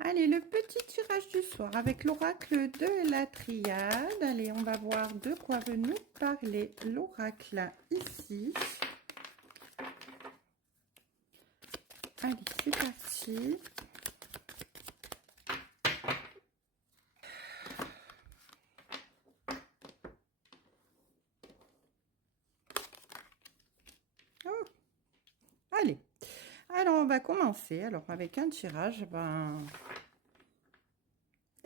Allez, le petit tirage du soir avec l'oracle de la triade. Allez, on va voir de quoi veut nous parler l'oracle ici. Allez, c'est parti. Oh, allez, alors on va commencer. Alors avec un tirage,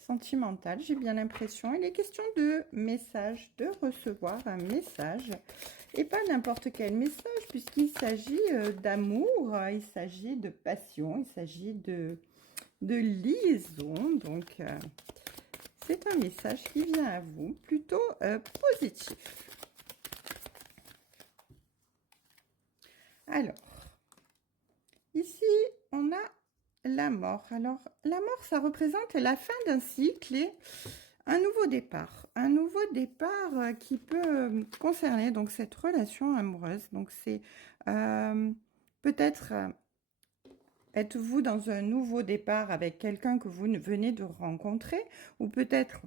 sentimental, j'ai bien l'impression. Il est question de message, de recevoir un message. Et pas n'importe quel message, puisqu'il s'agit d'amour, il s'agit de passion, il s'agit de liaison. Donc, c'est un message qui vient à vous, plutôt positif. Alors, ici, on a la mort. Alors, la mort, ça représente la fin d'un cycle et un nouveau départ. Un nouveau départ qui peut concerner donc cette relation amoureuse. Donc, c'est peut-être êtes-vous dans un nouveau départ avec quelqu'un que vous venez de rencontrer, ou peut-être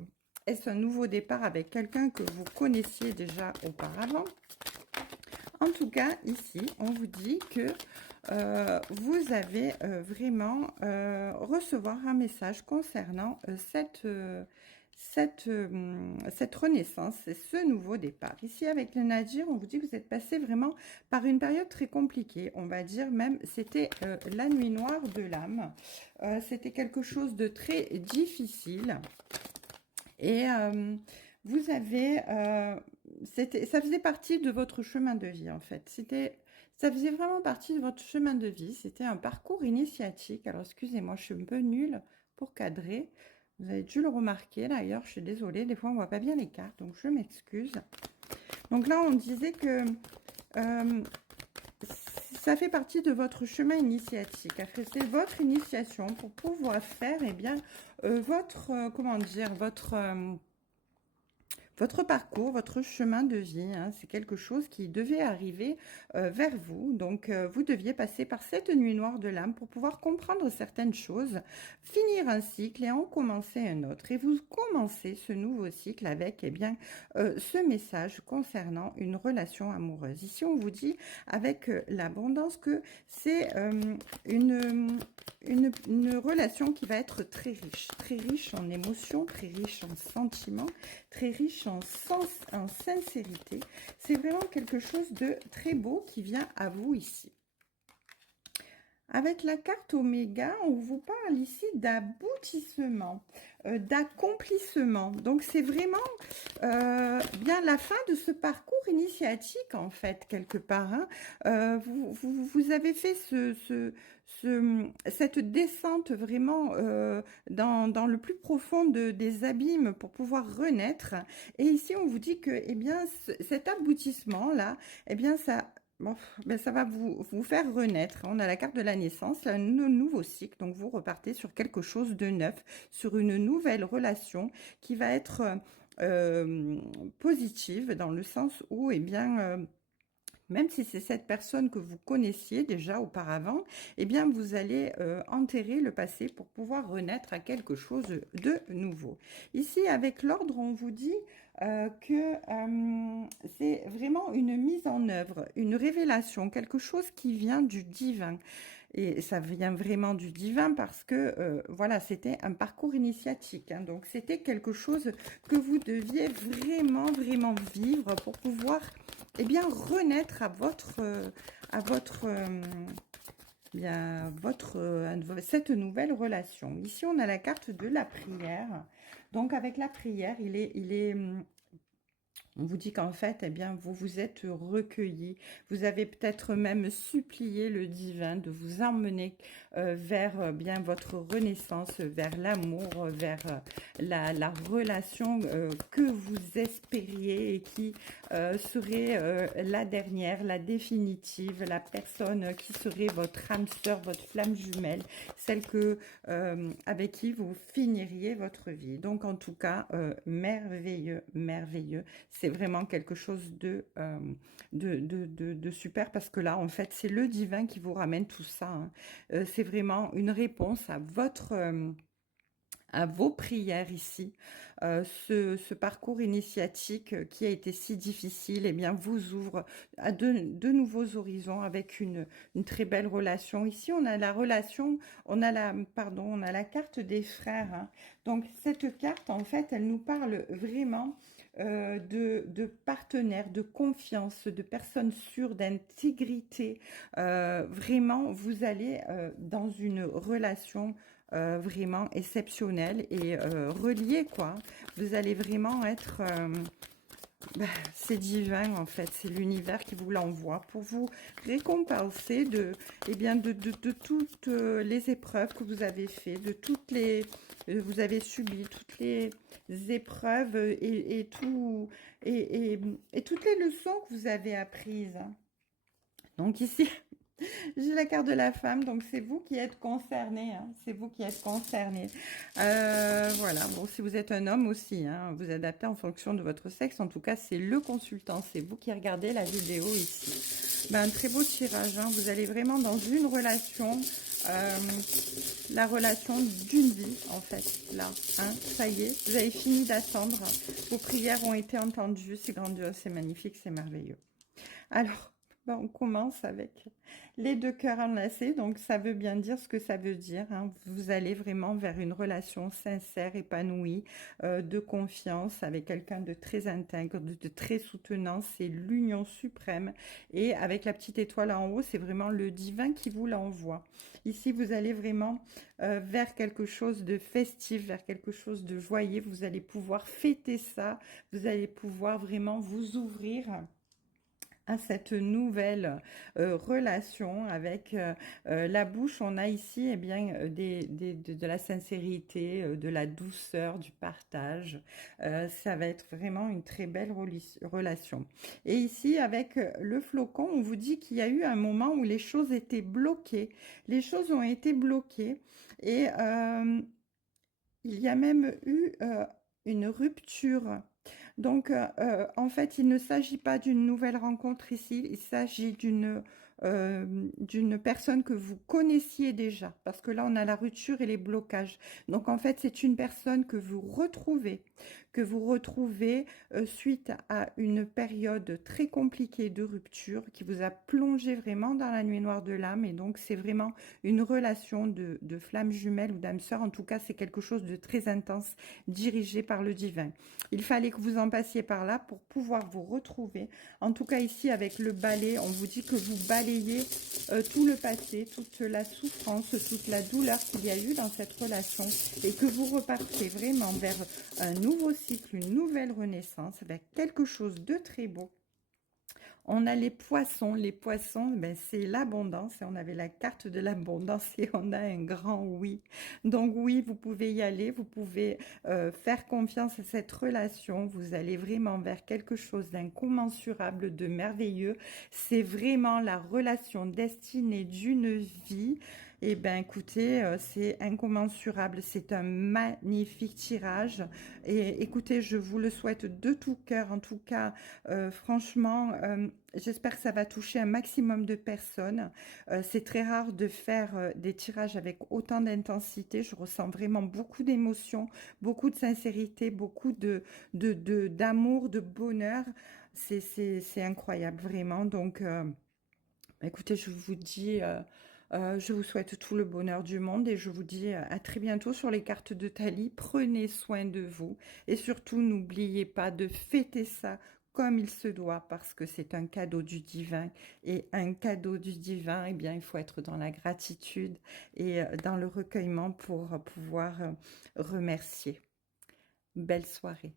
est-ce un nouveau départ avec quelqu'un que vous connaissiez déjà auparavant. En tout cas, ici, on vous dit que vous avez vraiment recevoir un message concernant cette renaissance et ce nouveau départ. Ici, avec le Nadir, on vous dit que vous êtes passé vraiment par une période très compliquée. On va dire même, c'était la nuit noire de l'âme. C'était quelque chose de très difficile. Et vous avez, ça faisait partie de votre chemin de vie en fait. Ça faisait vraiment partie de votre chemin de vie. C'était un parcours initiatique. Alors excusez-moi, je suis un peu nulle pour cadrer. Vous avez dû le remarquer d'ailleurs. Je suis désolée. Des fois, on voit pas bien les cartes, donc je m'excuse. Donc là, on disait que ça fait partie de votre chemin initiatique. C'est votre initiation pour pouvoir faire, eh bien, comment dire, votre parcours, votre chemin de vie, hein, c'est quelque chose qui devait arriver vers vous. Donc, vous deviez passer par cette nuit noire de l'âme pour pouvoir comprendre certaines choses, finir un cycle et en commencer un autre. Et vous commencez ce nouveau cycle avec, eh bien, ce message concernant une relation amoureuse. Ici, on vous dit avec l'abondance que c'est une relation qui va être très riche en émotions, très riche en sentiments, très riche en sens, en sincérité. C'est vraiment quelque chose de très beau qui vient à vous ici. Avec la carte Oméga, on vous parle ici d'aboutissement, d'accomplissement. Donc, c'est vraiment bien la fin de ce parcours initiatique, en fait, quelque part. Hein. Vous avez fait cette descente vraiment dans le plus profond des abîmes pour pouvoir renaître. Et ici, on vous dit que eh bien, cet aboutissement-là, eh bien, bon, ben ça va vous faire renaître. On a la carte de la naissance, un nouveau cycle. Donc, vous repartez sur quelque chose de neuf, sur une nouvelle relation qui va être positive dans le sens où, eh bien, même si c'est cette personne que vous connaissiez déjà auparavant, eh bien, vous allez enterrer le passé pour pouvoir renaître à quelque chose de nouveau. Ici, avec l'ordre, on vous dit que c'est vraiment une mise en œuvre, une révélation, quelque chose qui vient du divin. Et ça vient vraiment du divin parce que, voilà, c'était un parcours initiatique. Hein, donc, c'était quelque chose que vous deviez vraiment vivre pour pouvoir, eh bien, renaître cette nouvelle relation. Ici, on a la carte de la prière. Donc, avec la prière, on vous dit qu'en fait, eh bien, vous vous êtes recueilli. Vous avez peut-être même supplié le divin de vous emmener vers bien votre renaissance, vers l'amour, vers la relation que vous espériez et qui serait la dernière, la définitive, la personne qui serait votre âme sœur, votre flamme jumelle, celle avec qui vous finiriez votre vie. Donc, en tout cas, merveilleux. C'est vraiment quelque chose de super parce que là, en fait, c'est le divin qui vous ramène tout ça. Hein. C'est vraiment une réponse à à vos prières ici. Ce parcours initiatique qui a été si difficile, eh bien, vous ouvre à de nouveaux horizons avec une très belle relation. Ici, on a la relation, on a la carte des frères, hein. Donc, cette carte, en fait, elle nous parle vraiment de partenaires, de confiance, de personnes sûres, d'intégrité. Vraiment, vous allez dans une relation vraiment exceptionnelle et reliée, quoi. Vous allez vraiment être... c'est divin en fait, c'est l'univers qui vous l'envoie pour vous récompenser eh bien de toutes les épreuves que vous avez fait, de toutes les vous avez subi toutes les épreuves et toutes les leçons que vous avez apprises. Donc ici, j'ai la carte de la femme, donc c'est vous qui êtes concerné, hein, c'est vous qui êtes concerné. Voilà, bon, si vous êtes un homme aussi, hein, vous adaptez en fonction de votre sexe. En tout cas, c'est le consultant, c'est vous qui regardez la vidéo ici. Ben, un très beau tirage, hein, vous allez vraiment dans une relation, la relation d'une vie, en fait, là, hein, ça y est, vous avez fini d'attendre, vos prières ont été entendues, c'est grandiose, c'est magnifique, c'est merveilleux. Alors, ben, on commence avec les deux cœurs enlacés. Donc, ça veut bien dire ce que ça veut dire, hein. Vous allez vraiment vers une relation sincère, épanouie, de confiance avec quelqu'un de très intègre, de très soutenant. C'est l'union suprême. Et avec la petite étoile en haut, c'est vraiment le divin qui vous l'envoie. Ici, vous allez vraiment vers quelque chose de festif, vers quelque chose de joyeux. Vous allez pouvoir fêter ça. Vous allez pouvoir vraiment vous ouvrir à cette nouvelle relation avec la bouche. On a ici eh bien, de la sincérité, de la douceur, du partage. Ça va être vraiment une très belle relation. Et ici, avec le flocon, on vous dit qu'il y a eu un moment où les choses étaient bloquées. Les choses ont été bloquées et il y a même eu une rupture. Donc, en fait, il ne s'agit pas d'une nouvelle rencontre ici, il s'agit d'une personne que vous connaissiez déjà, parce que là, on a la rupture et les blocages. Donc, en fait, c'est une personne que vous retrouvez suite à une période très compliquée de rupture qui vous a plongé vraiment dans la nuit noire de l'âme. Et donc, c'est vraiment une relation de flamme jumelle ou d'âme sœur. En tout cas, c'est quelque chose de très intense, dirigé par le divin. Il fallait que vous en passiez par là pour pouvoir vous retrouver. En tout cas, ici, avec le balai, on vous dit que vous balayez tout le passé, toute la souffrance, toute la douleur qu'il y a eu dans cette relation et que vous repartez vraiment vers un nouveau cycle, une nouvelle renaissance, avec quelque chose de très beau. On a les poissons. Les poissons, ben, c'est l'abondance. Et on avait la carte de l'abondance et on a un grand oui. Donc oui, vous pouvez y aller. Vous pouvez faire confiance à cette relation. Vous allez vraiment vers quelque chose d'incommensurable, de merveilleux. C'est vraiment la relation destinée d'une vie. Eh bien, écoutez, c'est incommensurable. C'est un magnifique tirage. Et écoutez, je vous le souhaite de tout cœur. En tout cas, franchement, j'espère que ça va toucher un maximum de personnes. C'est très rare de faire des tirages avec autant d'intensité. Je ressens vraiment beaucoup d'émotions, beaucoup de sincérité, beaucoup d'amour, de bonheur. C'est incroyable, vraiment. Donc, écoutez, je vous dis... je vous souhaite tout le bonheur du monde et je vous dis à très bientôt sur les cartes de Thalie. Prenez soin de vous et surtout n'oubliez pas de fêter ça comme il se doit parce que c'est un cadeau du divin et un cadeau du divin, eh bien, il faut être dans la gratitude et dans le recueillement pour pouvoir remercier. Belle soirée.